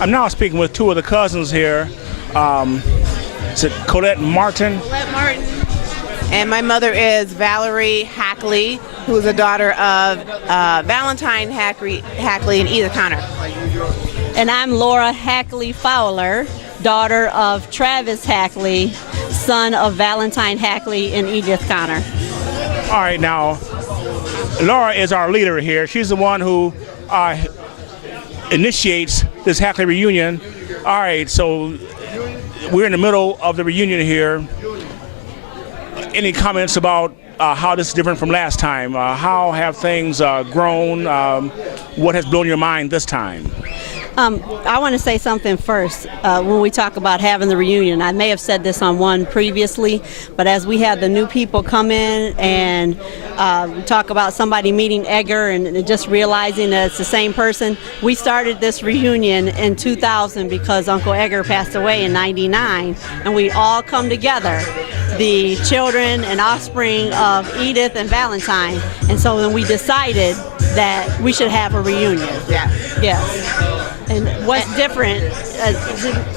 I'm now speaking with two of the cousins here. Is it Collette Martin? Collette Martin. And my mother is Valerie Hackley, who is a daughter of Valentine Hackley and Edith Connor. And I'm Laura Hackley Fowler, daughter of Travis Hackley, son of Valentine Hackley and Edith Connor. All right, now, Laura is our leader here. She's the one who initiates this Hackley reunion. All right, so we're in the middle of the reunion here. Any comments about how this is different from last time? How have things grown? What has blown your mind this time? I want to say something first. When we talk about having the reunion, I may have said this on one previously, but as we had the new people come in and talk about somebody meeting Edgar and just realizing that it's the same person, we started this reunion in 2000 because Uncle Edgar passed away in '99, and we all come together, the children and offspring of Edith and Valentine, and so then we decided that we should have a reunion. Yeah. Yes. And what's different?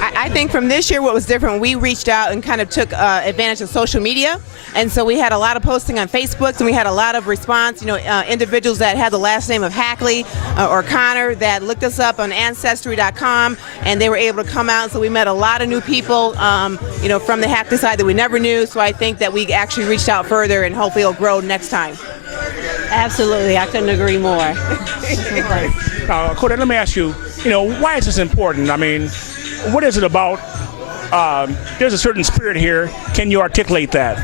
I think from this year, what was different, we reached out and kind of took advantage of social media, and so we had a lot of posting on Facebook, and we had a lot of response. Individuals that had the last name of Hackley or Connor that looked us up on Ancestry.com, and they were able to come out. So we met a lot of new people, from the Hackley side that we never knew. So I think that we actually reached out further, and hopefully it'll grow next time. Absolutely, I couldn't agree more. Collette, let me ask you, why is this important? I mean, what is it about? There's a certain spirit here. Can you articulate that?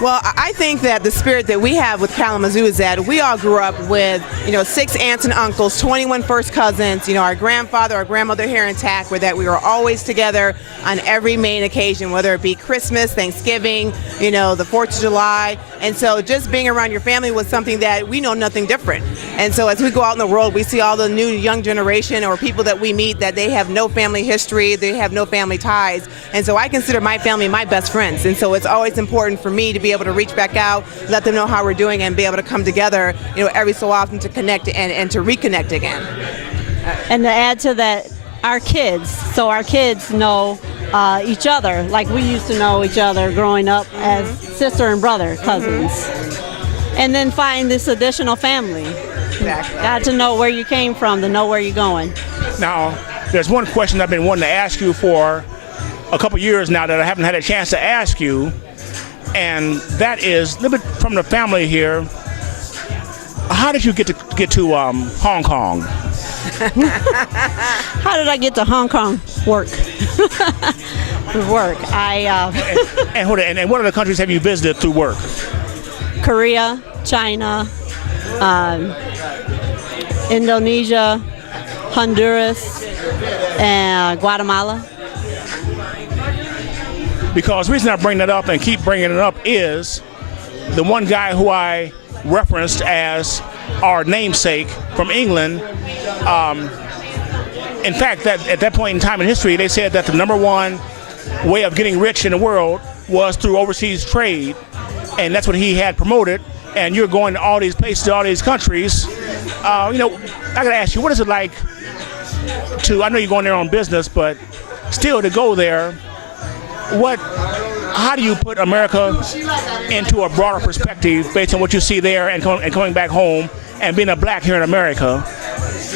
Well, I think that the spirit that we have with Kalamazoo is that we all grew up with, 6 aunts and uncles, 21 first cousins, our grandfather, our grandmother here in Tack, where that we were always together on every main occasion, whether it be Christmas, Thanksgiving, the 4th of July. And so just being around your family was something that we know nothing different. And so as we go out in the world, we see all the new young generation or people that we meet that they have no family history, they have no family ties. And so I consider my family my best friends. And so it's always important for me to be able to reach back out, let them know how we're doing, and be able to come together, every so often to connect and to reconnect again. And to add to that, our kids know each other like we used to know each other growing up as sister and brother, cousins. And then find this additional family. Exactly. Got to know where you came from, to know where you're going. Now, there's one question I've been wanting to ask you for a couple years now that I haven't had a chance to ask you. And that is, a little bit from the family here, how did you get to Hong Kong? How did I get to Hong Kong? Work. Work. And what other countries have you visited through work? Korea, China, Indonesia, Honduras, and Guatemala. Because the reason I bring that up and keep bringing it up is the one guy who I referenced as our namesake from England. In fact, that at that point in time in history, they said that the #1 way of getting rich in the world was through overseas trade, and that's what he had promoted. And you're going to all these places, to all these countries. I got to ask you, what is it like to? I know you're going there on business, but still to go there. How do you put America into a broader perspective based on what you see there and coming back home and being a black here in America?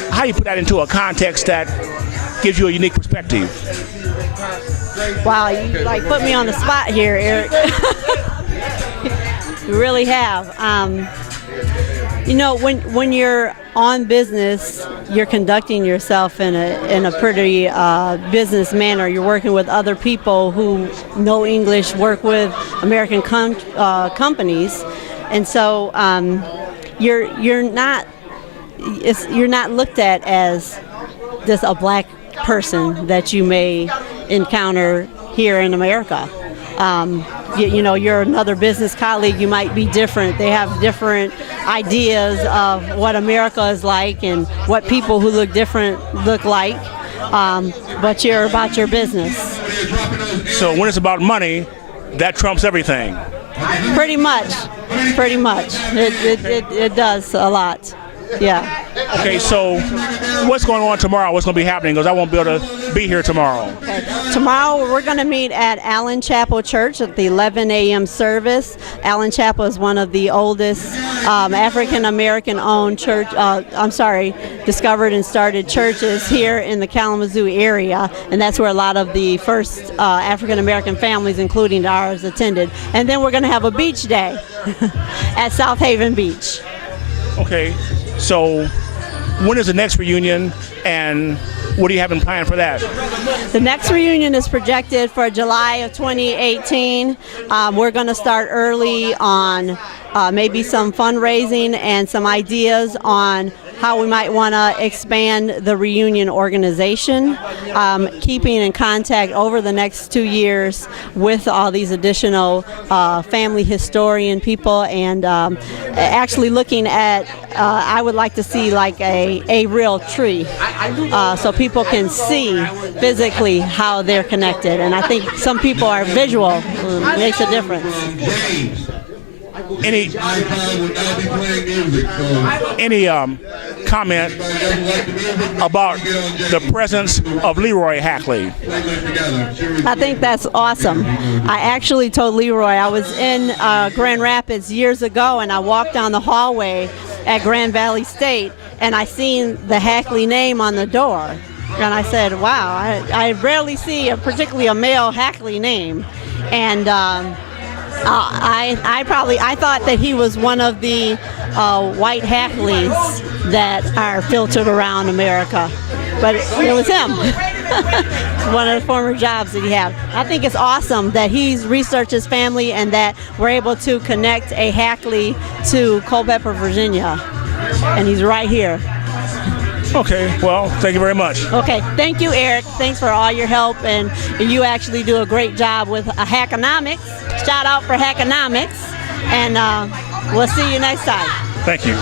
How do you put that into a context that gives you a unique perspective? Wow, you put me on the spot here, Eric. You really have. When you're on business, you're conducting yourself in a pretty business manner. You're working with other people who know English, work with American companies, and so you're not looked at as just a black person that you may encounter here in America. You're another business colleague. You might be different. They have different ideas of what America is like and what people who look different look like. But you're about your business. So when it's about money, that trumps everything. Pretty much. It does a lot. Yeah. Okay, so what's going on tomorrow? What's going to be happening? Because I won't be able to be here tomorrow. Okay. Tomorrow we're going to meet at Allen Chapel Church at the 11 a.m. service. Allen Chapel is one of the oldest African American owned church, discovered and started churches here in the Kalamazoo area, and that's where a lot of the first African American families, including ours, attended. And then we're going to have a beach day at South Haven Beach. Okay, so when is the next reunion, and what do you have in plan for that? The next reunion is projected for July of 2018. We're going to start early on maybe some fundraising and some ideas on how we might want to expand the reunion organization, keeping in contact over the next 2 years with all these additional family historian people, and actually looking at, I would like to see like a real tree, so people can see physically how they're connected. And I think some people are visual, makes a difference. Any comment about the presence of Leroy Hackley? I think that's awesome. I actually told Leroy, I was in Grand Rapids years ago, and I walked down the hallway at Grand Valley State, and I seen the Hackley name on the door. And I said, wow, I rarely see particularly a male Hackley name. And I thought that he was one of the white Hackleys that are filtered around America, but it was him. One of the former jobs that he had. I think it's awesome that he's researched his family and that we're able to connect a Hackley to Culpeper, Virginia, and he's right here. Okay, well, thank you very much. Okay, thank you, Eric. Thanks for all your help, and you actually do a great job with Hackonomics. Shout out for Hackonomics, and we'll see you next time. Thank you.